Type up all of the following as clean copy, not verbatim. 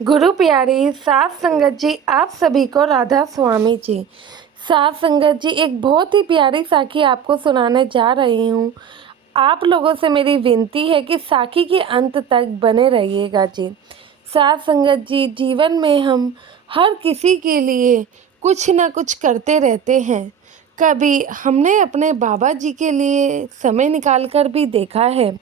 गुरु प्यारी सात संगत जी, आप सभी को राधा स्वामी जी। सात संगत जी, एक बहुत ही प्यारी साखी आपको सुनाने जा रही हूँ। आप लोगों से मेरी विनती है कि साखी के अंत तक बने रहिएगा जी। सात संगत जी, जीवन में हम हर किसी के लिए कुछ ना कुछ करते रहते हैं। कभी हमने अपने बाबा जी के लिए समय निकाल कर भी देखा है।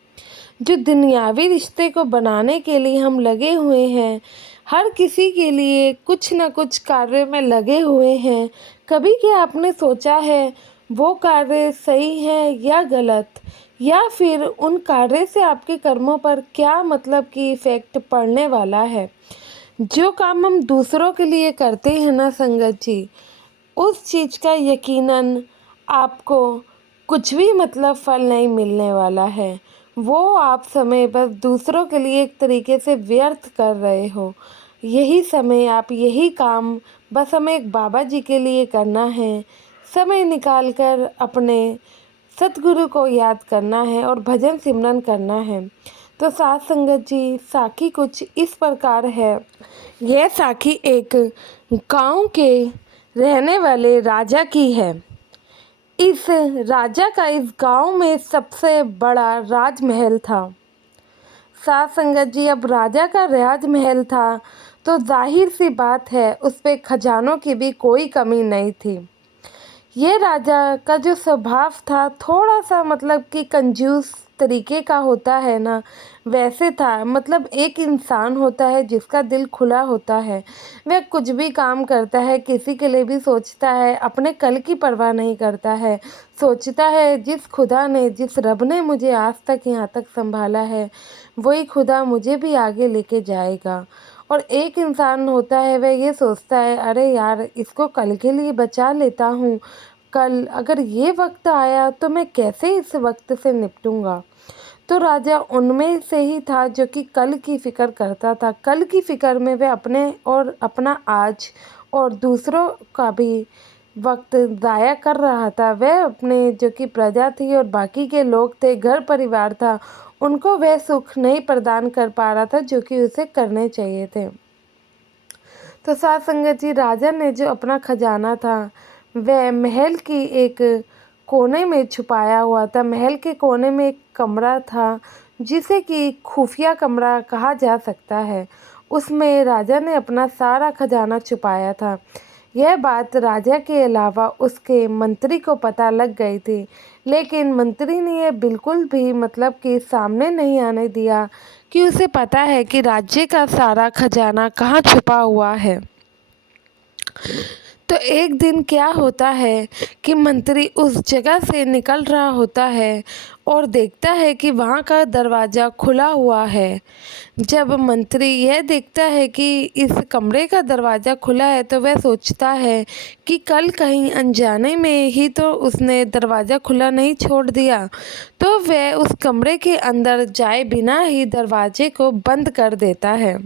जो दुनियावी रिश्ते को बनाने के लिए हम लगे हुए हैं, हर किसी के लिए कुछ न कुछ कार्य में लगे हुए हैं। कभी क्या आपने सोचा है वो कार्य सही है या गलत, या फिर उन कार्य से आपके कर्मों पर क्या मतलब कि इफ़ेक्ट पड़ने वाला है। जो काम हम दूसरों के लिए करते हैं ना संगत जी, उस चीज़ का यकीनन आपको कुछ भी मतलब फल नहीं मिलने वाला है। वो आप समय बस दूसरों के लिए एक तरीके से व्यर्थ कर रहे हो। यही समय आप यही काम बस हमें एक बाबा जी के लिए करना है। समय निकाल कर अपने सतगुरु को याद करना है और भजन सिमरन करना है। तो साथ संगत जी, साखी कुछ इस प्रकार है। यह साखी एक गांव के रहने वाले राजा की है। इस राजा का इस गांव में सबसे बड़ा राजमहल था। साथ संगत जी, अब राजा का राजमहल था तो जाहिर सी बात है उस पे खजानों की भी कोई कमी नहीं थी। ये राजा का जो स्वभाव था थोड़ा सा मतलब कि कंजूस तरीके का होता है ना, वैसे था। मतलब एक इंसान होता है जिसका दिल खुला होता है, वह कुछ भी काम करता है, किसी के लिए भी सोचता है, अपने कल की परवाह नहीं करता है। सोचता है जिस खुदा ने, जिस रब ने मुझे आज तक यहाँ तक संभाला है, वही खुदा मुझे भी आगे लेके जाएगा। और एक इंसान होता है, वह ये सोचता है अरे यार, इसको कल के लिए बचा लेता हूँ, कल अगर ये वक्त आया तो मैं कैसे इस वक्त से निपटूंगा। तो राजा उनमें से ही था जो कि कल की फ़िक्र करता था। कल की फ़िक्र में वह अपने और अपना आज और दूसरों का भी वक्त ज़ाया कर रहा था। वह अपने जो कि प्रजा थी और बाकी के लोग थे, घर परिवार था, उनको वह सुख नहीं प्रदान कर पा रहा था जो कि उसे करने चाहिए थे। तो साथ संगत जी, राजा ने जो अपना खजाना था वह महल की एक कोने में छुपाया हुआ था। महल के कोने में एक कमरा था जिसे कि खुफिया कमरा कहा जा सकता है। उसमें राजा ने अपना सारा खजाना छुपाया था। यह बात राजा के अलावा उसके मंत्री को पता लग गई थी, लेकिन मंत्री ने यह बिल्कुल भी मतलब कि सामने नहीं आने दिया कि उसे पता है कि राज्य का सारा खजाना कहाँ छुपा हुआ है। तो एक दिन क्या होता है कि मंत्री उस जगह से निकल रहा होता है और देखता है कि वहाँ का दरवाज़ा खुला हुआ है। जब मंत्री यह देखता है कि इस कमरे का दरवाज़ा खुला है तो वह सोचता है कि कल कहीं अनजाने में ही तो उसने दरवाज़ा खुला नहीं छोड़ दिया। तो वह उस कमरे के अंदर जाए बिना ही दरवाजे को बंद कर देता है।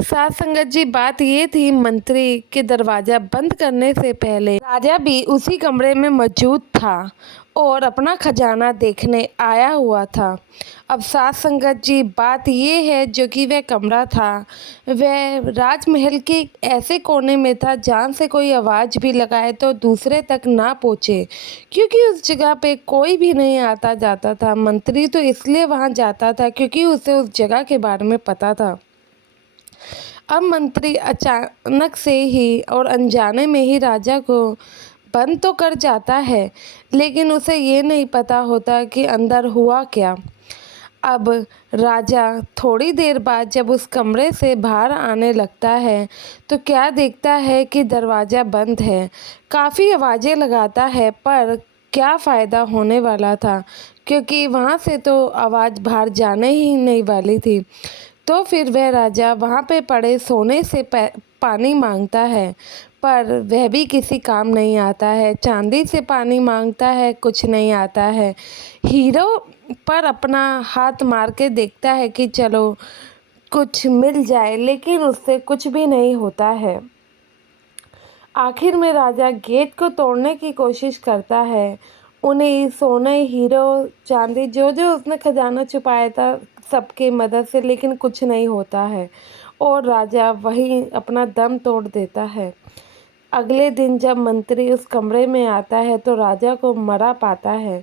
साथ संगत जी, बात ये थी मंत्री के दरवाज़ा बंद करने से पहले राजा भी उसी कमरे में मौजूद था और अपना खजाना देखने आया हुआ था। अब साथ संगत जी, बात ये है जो कि वह कमरा था वह राजमहल के ऐसे कोने में था जहाँ से कोई आवाज़ भी लगाए तो दूसरे तक ना पहुँचे, क्योंकि उस जगह पे कोई भी नहीं आता जाता था। मंत्री तो इसलिए वहाँ जाता था क्योंकि उसे उस जगह के बारे में पता था। अब मंत्री अचानक से ही और अनजाने में ही राजा को बंद तो कर जाता है, लेकिन उसे ये नहीं पता होता कि अंदर हुआ क्या। अब राजा थोड़ी देर बाद जब उस कमरे से बाहर आने लगता है तो क्या देखता है कि दरवाज़ा बंद है। काफ़ी आवाज़ें लगाता है पर क्या फ़ायदा होने वाला था, क्योंकि वहाँ से तो आवाज़ बाहर जाने ही नहीं वाली थी। तो फिर वह राजा वहाँ पे पड़े सोने से पानी मांगता है, पर वह भी किसी काम नहीं आता है। चांदी से पानी मांगता है, कुछ नहीं आता है। हीरो पर अपना हाथ मार के देखता है कि चलो कुछ मिल जाए, लेकिन उससे कुछ भी नहीं होता है। आखिर में राजा गेट को तोड़ने की कोशिश करता है। उन्हें सोने, हीरो, चांदी जो जो उसने खजाना छुपाया था सबके मदद से, लेकिन कुछ नहीं होता है और राजा वहीं अपना दम तोड़ देता है। अगले दिन जब मंत्री उस कमरे में आता है तो राजा को मरा पाता है।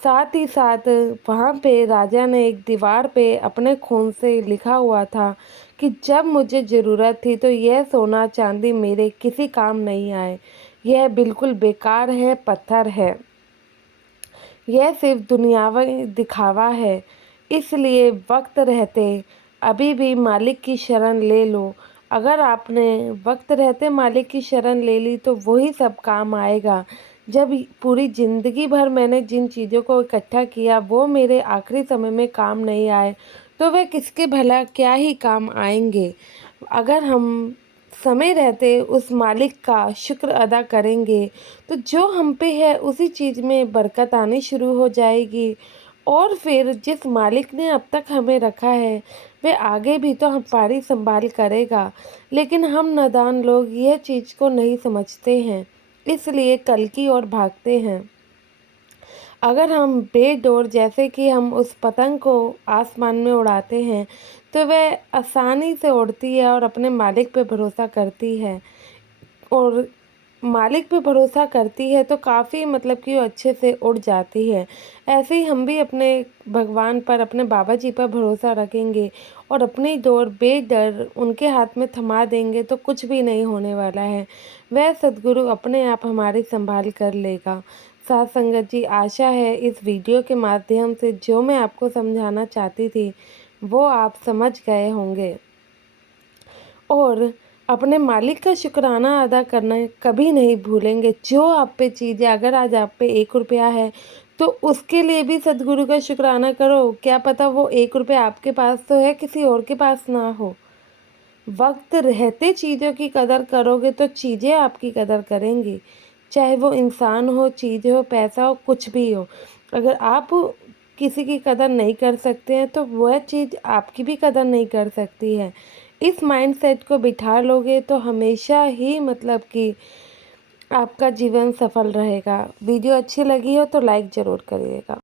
साथ ही साथ वहाँ पे राजा ने एक दीवार पे अपने खून से लिखा हुआ था कि जब मुझे ज़रूरत थी तो यह सोना चांदी मेरे किसी काम नहीं आए, यह बिल्कुल बेकार है, पत्थर है, यह सिर्फ दुनियावी दिखावा है। इसलिए वक्त रहते अभी भी मालिक की शरण ले लो। अगर आपने वक्त रहते मालिक की शरण ले ली तो वही सब काम आएगा। जब पूरी ज़िंदगी भर मैंने जिन चीज़ों को इकट्ठा किया वो मेरे आखिरी समय में काम नहीं आए तो वे किसके भला क्या ही काम आएंगे। अगर हम समय रहते उस मालिक का शुक्र अदा करेंगे तो जो हम पे है उसी चीज़ में बरकत आनी शुरू हो जाएगी और फिर जिस मालिक ने अब तक हमें रखा है वे आगे भी तो हमारी संभाल करेगा। लेकिन हम नादान लोग यह चीज़ को नहीं समझते हैं, इसलिए कल की ओर भागते हैं। अगर हम बेडोर जैसे कि हम उस पतंग को आसमान में उड़ाते हैं तो वह आसानी से उड़ती है और अपने मालिक पे भरोसा करती है और मालिक पे भरोसा करती है तो काफ़ी मतलब कि वो अच्छे से उड़ जाती है। ऐसे ही हम भी अपने भगवान पर, अपने बाबा जी पर भरोसा रखेंगे और अपनी डोर बेडर उनके हाथ में थमा देंगे तो कुछ भी नहीं होने वाला है। वह सद्गुरु अपने आप हमारी संभाल कर लेगा। साथ संगत जी, आशा है इस वीडियो के माध्यम से जो मैं आपको समझाना चाहती थी वो आप समझ गए होंगे और अपने मालिक का शुक्राना अदा करना कभी नहीं भूलेंगे। जो आप पे चीज़ है, अगर आज आप पे 1 रुपया है तो उसके लिए भी सद्गुरु का शुक्राना करो। क्या पता वो 1 रुपया आपके पास तो है, किसी और के पास ना हो। वक्त रहते चीज़ों की कदर करोगे तो चीज़ें आपकी कदर करेंगी, चाहे वो इंसान हो, चीज़ हो, पैसा हो, कुछ भी हो। अगर आप किसी की कदर नहीं कर सकते हैं तो वह चीज़ आपकी भी कदर नहीं कर सकती है। इस माइंडसेट को बिठा लोगे तो हमेशा ही मतलब कि आपका जीवन सफल रहेगा। वीडियो अच्छी लगी हो तो लाइक ज़रूर करिएगा।